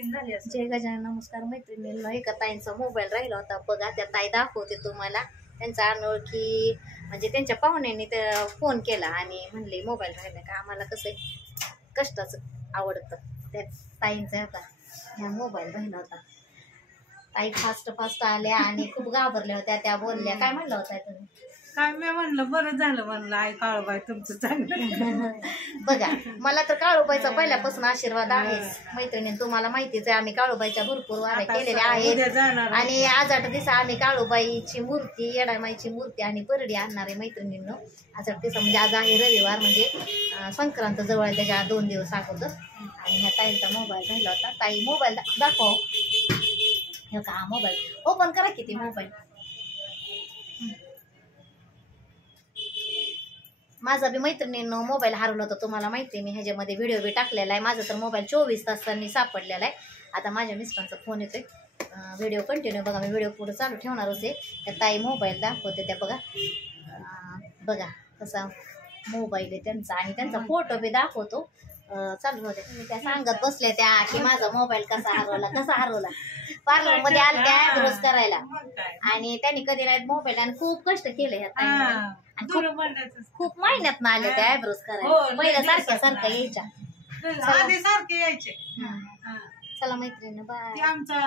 Checking झाली असं. जय गजानन. नमस्कार मैत्रिणींनो. एका ताईंचा मोबाईल राहिला होता बघा, त्या ताई दाखवते तुम्हाला. त्यांचा अनोळखी म्हणजे त्यांच्या पाहुण्यांनी फोन केला आणि म्हणले मोबाईल राहिला का. आम्हाला कसं कष्टाचं आवडतं. त्या ताईंचा होता ह्या मोबाईल राहिला होता. ताई फास्ट फास्ट आल्या आणि खूप घाबरल्या होत्या. त्या बोलल्या काय म्हणलं होता तुम्ही? काय मी म्हणलं बरं झालं म्हणलं आई काळूबाई तुमचं चांगलं. बघा मला तर काळूबाईचा पहिल्यापासून आशीर्वाद आहेच मैत्रिणी. तुम्हाला माहितीच आहे आम्ही काळूबाईच्या भरपूर वाऱ्या केलेल्या आहेत आणि आज 8 दिवस आम्ही काळूबाईची मूर्ती, येडामाईची मूर्ती आणि परडी आणणार आहे मैत्रिणींनो. आज 8 दिवस म्हणजे आज आहे रविवार, म्हणजे संक्रांत जवळ आहे त्याच्या 2 दिवस अगोदर. आणि ह्या ताईंचा मोबाईल राहिला होता. ताई मोबाईल दाखव. हे का मोबाईल ओपन करा किती मोबाईल. माझा बी मैत्रिणींनो मोबाईल हरवला होता, तुम्हाला माहिती आहे. मी ह्याच्यामध्ये व्हिडिओ बी टाकलेला आहे. माझा तर मोबाईल 24 तासांनी सापडलेला आहे. आता माझ्या मिस्टरांचा फोन येतोय. व्हिडिओ कंटिन्यू बघा, मी व्हिडिओ पुढे चालू ठेवणार होते. त्या ताई मोबाईल दाखवते त्या बघा. बघा कसा मोबाईल आहे त्यांचा आणि त्यांचा फोटो बी दाखवतो. चालू होते. तुम्ही त्या सांगत बसल्या त्या की माझा मोबाईल कसा हरवला. पार्लर मध्ये आल्या त्या आयब्रोज करायला आणि त्यांनी कधी नाही मोबाईल आणि खूप कष्ट केले ह्या ताईंनी. खूप महिन्यात ना आल्या त्या आयब्रोज करायला. पहिल्या सारख्या यायच्या. सारखे यायचे. चला मैत्रिणी बाय. आमचा